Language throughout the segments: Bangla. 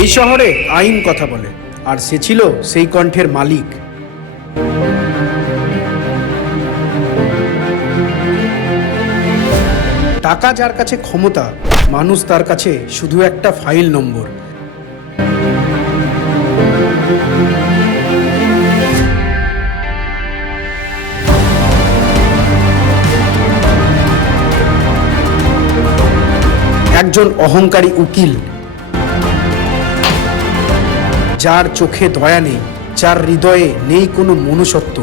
এই শহরে আইন কথা বলে, আর সে ছিল সেই কণ্ঠের মালিক। টাকা যার কাছে ক্ষমতা, মানুষ তার কাছে শুধু একটা ফাইল নম্বর। একজন অহংকারী উকিল, যার চোখে দয়া নেই, যার হৃদয়ে নেই কোনো মনুষ্যত্ব।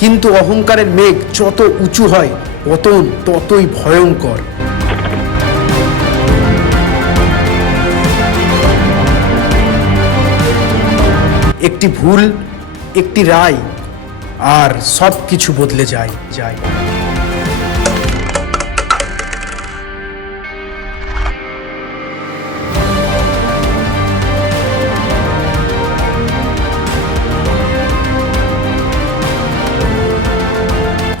কিন্তু অহংকারের মেঘ যত উঁচু হয়, পতন ততই ভয়ঙ্কর। একটি ভুল, একটি রায়, আর সব কিছু বদলে যায়।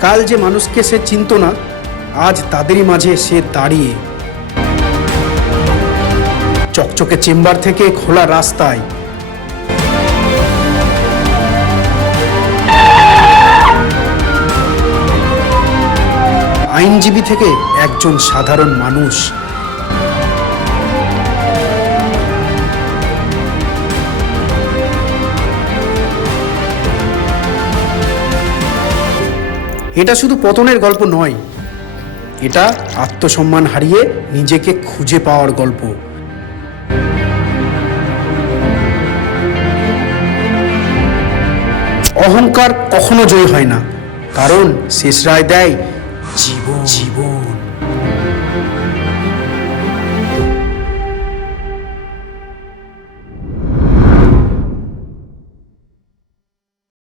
কাল যে মানুষকে সে চিনত না, আজ তাদেরই মাঝে সে দাঁড়িয়ে। চকচকে চেম্বার থেকে খোলা রাস্তায়, আইনজীবী থেকে একজন সাধারণ মানুষ। এটা শুধু পতনের গল্প নয়, এটা আত্মসম্মান হারিয়ে নিজেকে খুঁজে পাওয়ার গল্প। অহংকার কখনো জয়ী হয় না, কারণ শেষ রায় দেয় জীবন।